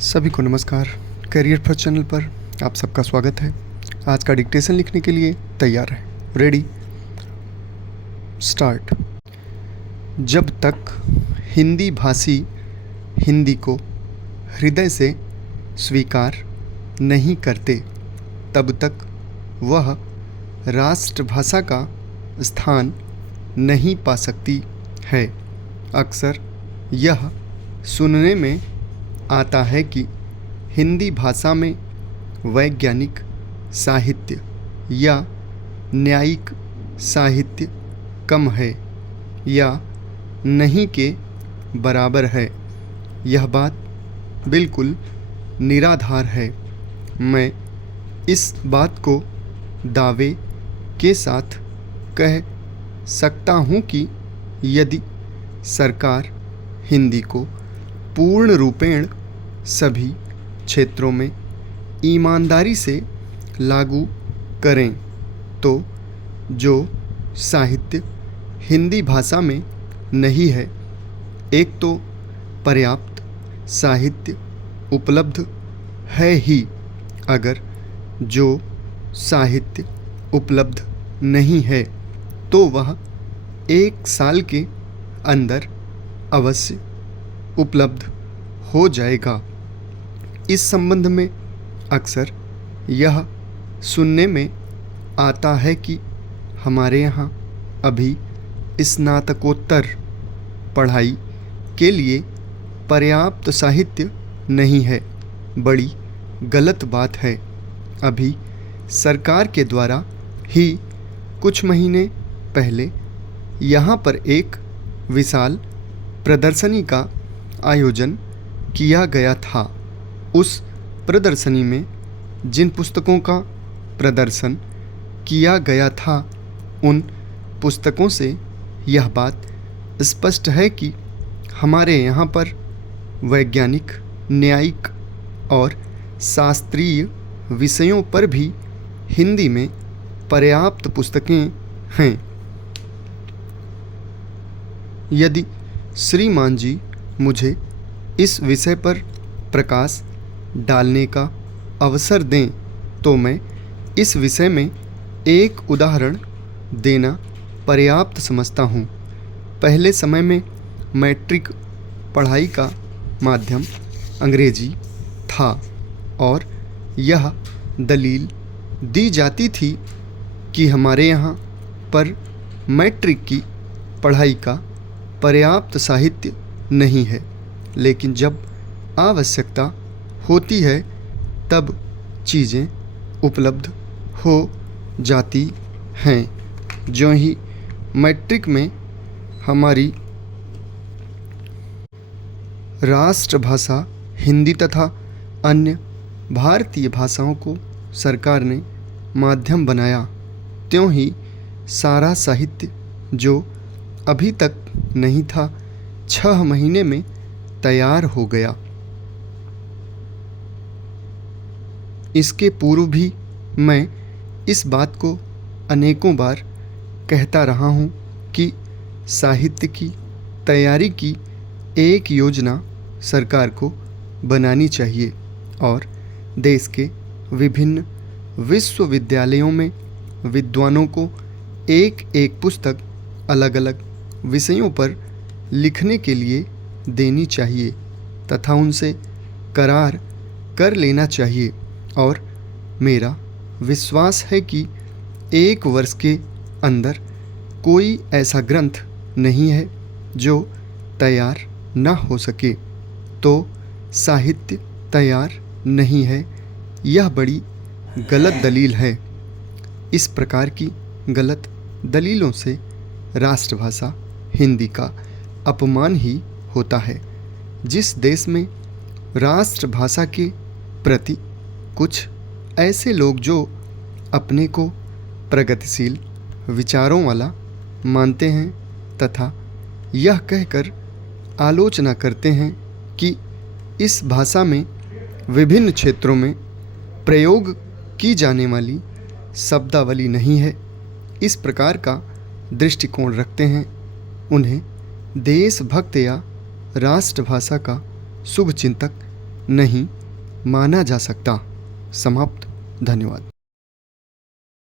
सभी को नमस्कार। करियर फर्स्ट चैनल पर आप सबका स्वागत है। आज का डिक्टेशन लिखने के लिए तैयार है। Ready, start. जब तक हिंदी भाषी हिंदी को हृदय से स्वीकार नहीं करते तब तक वह राष्ट्रभाषा का स्थान नहीं पा सकती है। अक्सर यह सुनने में आता है कि हिंदी भाषा में वैज्ञानिक साहित्य या न्यायिक साहित्य कम है या नहीं के बराबर है। यह बात बिल्कुल निराधार है। मैं इस बात को दावे के साथ कह सकता हूँ कि यदि सरकार हिंदी को पूर्ण रूपेण सभी क्षेत्रों में ईमानदारी से लागू करें तो जो साहित्य हिंदी भाषा में नहीं है, एक तो पर्याप्त साहित्य उपलब्ध है ही, अगर जो साहित्य उपलब्ध नहीं है तो वह 1 साल के अंदर अवश्य उपलब्ध हो जाएगा। इस संबंध में अक्सर यह सुनने में आता है कि हमारे यहाँ अभी स्नातकोत्तर पढ़ाई के लिए पर्याप्त साहित्य नहीं है। बड़ी गलत बात है। अभी सरकार के द्वारा ही कुछ महीने पहले यहाँ पर एक विशाल प्रदर्शनी का आयोजन किया गया था। उस प्रदर्शनी में जिन पुस्तकों का प्रदर्शन किया गया था, उन पुस्तकों से यह बात स्पष्ट है कि हमारे यहाँ पर वैज्ञानिक, न्यायिक और शास्त्रीय विषयों पर भी हिंदी में पर्याप्त पुस्तकें हैं। यदि श्रीमान जी मुझे इस विषय पर प्रकाश डालने का अवसर दें तो मैं इस विषय में एक उदाहरण देना पर्याप्त समझता हूँ। पहले समय में मैट्रिक पढ़ाई का माध्यम अंग्रेजी था और यह दलील दी जाती थी कि हमारे यहाँ पर मैट्रिक की पढ़ाई का पर्याप्त साहित्य नहीं है। लेकिन जब आवश्यकता होती है तब चीज़ें उपलब्ध हो जाती हैं। जो ही मैट्रिक में हमारी राष्ट्रभाषा हिंदी तथा अन्य भारतीय भाषाओं को सरकार ने माध्यम बनाया, त्यों ही सारा साहित्य जो अभी तक नहीं था 6 महीने में तैयार हो गया। इसके पूर्व भी मैं इस बात को अनेकों बार कहता रहा हूँ कि साहित्य की तैयारी की एक योजना सरकार को बनानी चाहिए और देश के विभिन्न विश्वविद्यालयों में विद्वानों को एक एक पुस्तक अलग अलग विषयों पर लिखने के लिए देनी चाहिए तथा उनसे करार कर लेना चाहिए। और मेरा विश्वास है कि 1 वर्ष के अंदर कोई ऐसा ग्रंथ नहीं है जो तैयार न हो सके। तो साहित्य तैयार नहीं है, यह बड़ी गलत दलील है। इस प्रकार की गलत दलीलों से राष्ट्रभाषा हिंदी का अपमान ही होता है। जिस देश में राष्ट्रभाषा के प्रति कुछ ऐसे लोग जो अपने को प्रगतिशील विचारों वाला मानते हैं तथा यह कहकर आलोचना करते हैं कि इस भाषा में विभिन्न क्षेत्रों में प्रयोग की जाने वाली शब्दावली नहीं है, इस प्रकार का दृष्टिकोण रखते हैं, उन्हें देशभक्त या राष्ट्रभाषा का शुभचिंतक नहीं माना जा सकता। समाप्त। धन्यवाद।